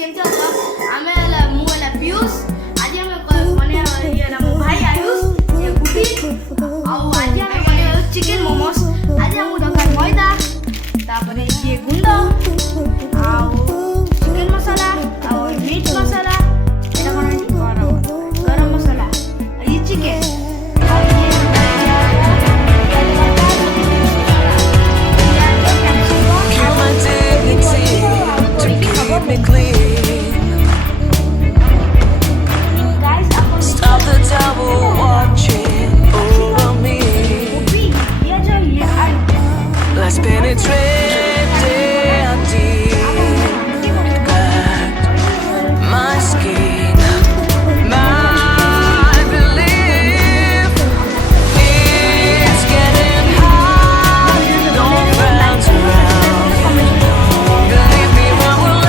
केमती अछ आमे हला मु हला पीयूष आज हमें बने ये ना मो भाई आयुष ये गुटी आ आज हमें बने चिकन मोमोस आज हम दरकार मैदा तापरे ये गुंड आ चिकन मसाला आ मीट मसाला एटा कोन गरम मसाला ये chicken me clean. Stop the double watching over me. Let's penetrate deep. Got my skin, my belief. It's getting hot, no rounds around. Believe me when we're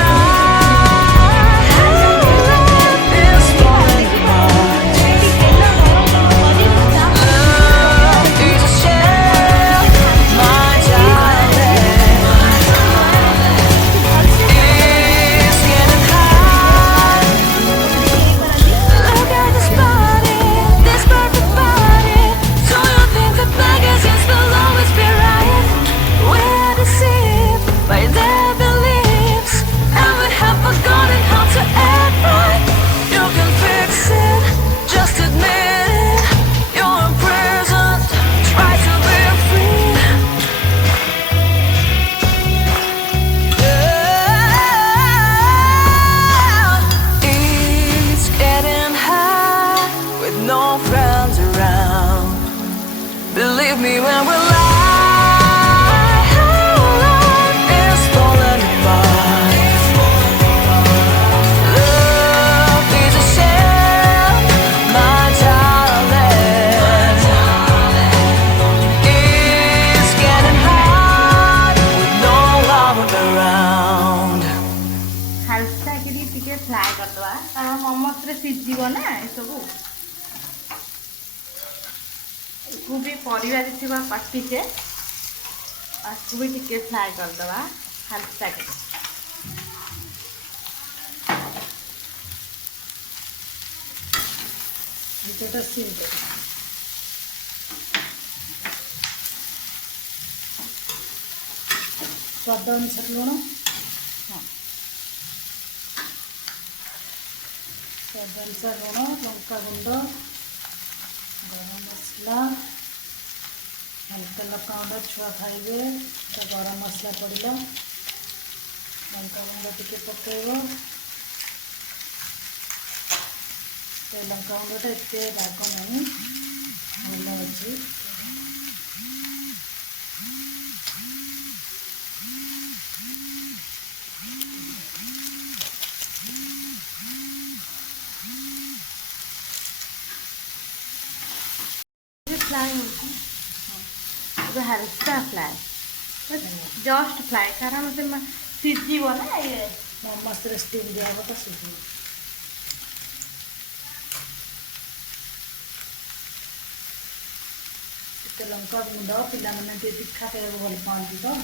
believe me when we're live, it's falling apart. Love is a shell, my darling. It's getting hot with no love around. हल्का के टिके fry कर दवा कारण मोमोस रे सिजिबो ना ए सब को भी परिवार थिबा पट्टी के को भी टिके फ्राई कर दवा हल्का के এটা সিম্পল स्वाद अनुसार लुण स्वाद अनुसार लुण लंका गुंड गरम मसला हल्का लंका गुंड छुआ खाइबे तो गरम मसला पड़ला लंका गुंड टिके पकेब तो लंका गुंडा एत राग नहीं भल अच्छी फ्राई हल्का फ्राई जस्ट फ्राई कारण से सीझीब ना ये मोमोस स्टीम दिया तो सीझे लंका गुंड पिलाने तीखा खाइबा भल पाती तो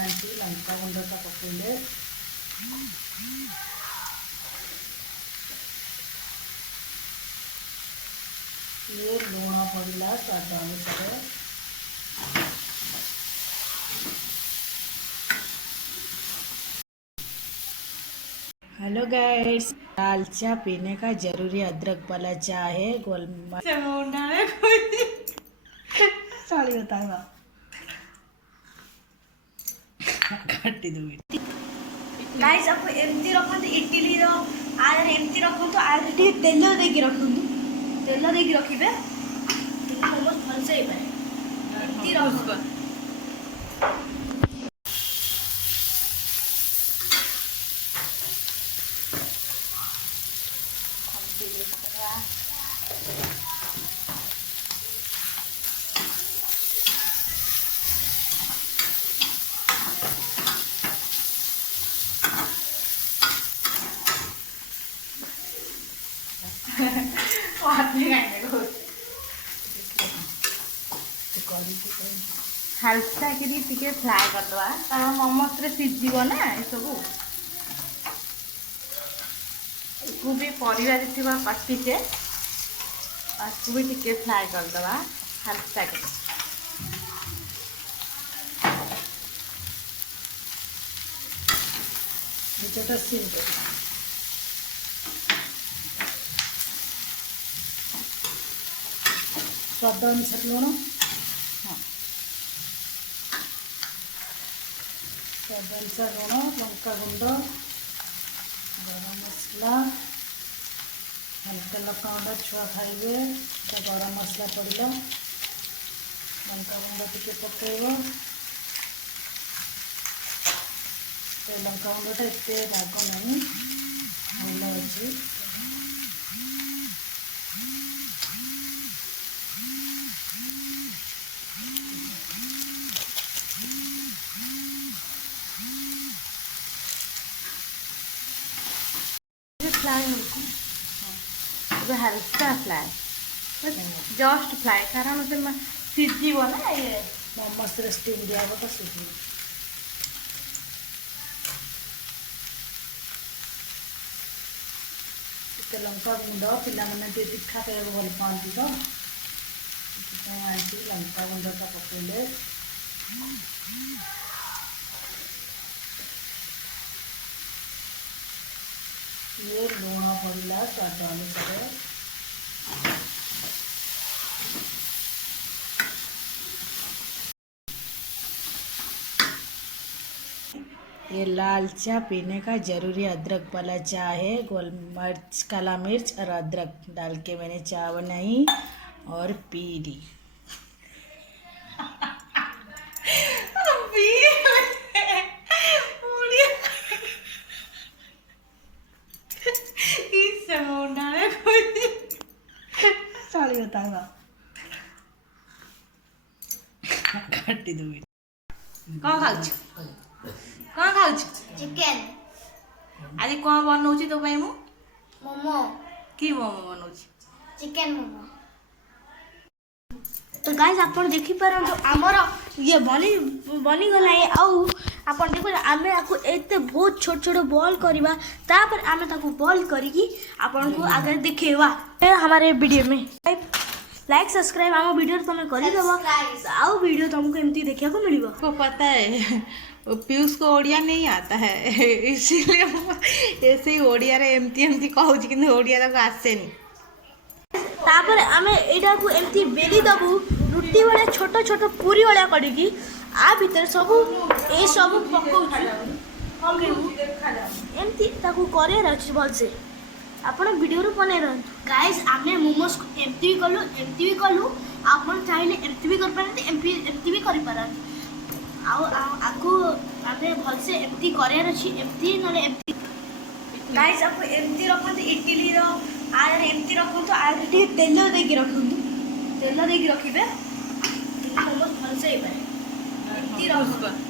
आंटी लंका गुंडा पकड़े ये लुण पड़ा स्वाद अनुसार हेलो गाइस लाल चाय पीने का जरूरी अदरक वाला चाय है साड़ी बतावा काटी दो गाइस आप एमती रखते इडली रो आरे एमती रखते आरे टी तेल देकी रखते तेल देकी रखिबे मोमोस भल से हे एमती रखबो हल्का के टिके फ्राई कर दवा कारण मोमोस रे सिझीब ना ए सब को भी परिवा जो काटिचे आपको भी टिके फ्राए करदे हल्का के नीचेटा सील कर स्वाद अनुसार लुण हाँ स्वाद अनुसार लुण लंका गुंड गरम मसला हल्का लंका गुंड छुआ खाइबे तो गरम मसला पड़ला लंका गुंड टिके पकेब तो लंका गुंडटा एते राग नहीं भल अच्छे फ्राई हल्का फ्राई जस्ट फ्राई कारण से सीझीब ना ये मोमोस स्टीम दिया तो सीझ लंका गुंड पिलाने तीखा खाया भल पाती तो आंटी लंका गुंडटा पकड़े ये लुण पड़ला स्वाद अनुसार ये लाल चाय पीने का जरूरी अदरक वाला चाय है। गोल मिर्च काला मिर्च और अदरक डाल के मैंने चाय बनाई और पी ली। कौन खाऊच कौन खाऊच चिकेन आज कौन बनाऊची तो भाई मु मोमो की मोमो बनाऊची चिकेन मोमो। तो गाइस आपण देखि पारन तो हमर ये बनी गला है आउ आपण देखो आमे आको एते बहुत छोट छोट बॉल करबा तापर आमे ताको बॉल करिकी आपण को आगे दिखेवा हमारे वीडियो में लाइक सब्सक्राइब आम वीडियो तुम करदेव आउ वीडियो तुमको एमती देखा को मिल को पता है पीयूष को ओडिया नहीं आता है इसीलिए ऐसे ही ओडिया रे एमती एमती कहूँ कि ओडिया तक आसेनी तापर आमे एटा को एमती बेली दबु रुटी वाला छोट छोट पूरी वाला करिकी आ भीतर सब ए सब पकाउछु एमती ताको करे रछ भल से आपण वीडियो रो बने रहन गाइस आमे मोमोस एमती भी कलु आपण चाहिले एमती भी कर पारते एमती भी कर पारते आको आमे भल से एमती करे रछि एमती नले एमती गाइस आप एमती रखन इडली रो आर एमती रखन तो आर तेल देकी रखन तेल देकी रखिबे मोमोस भल से एमती रखन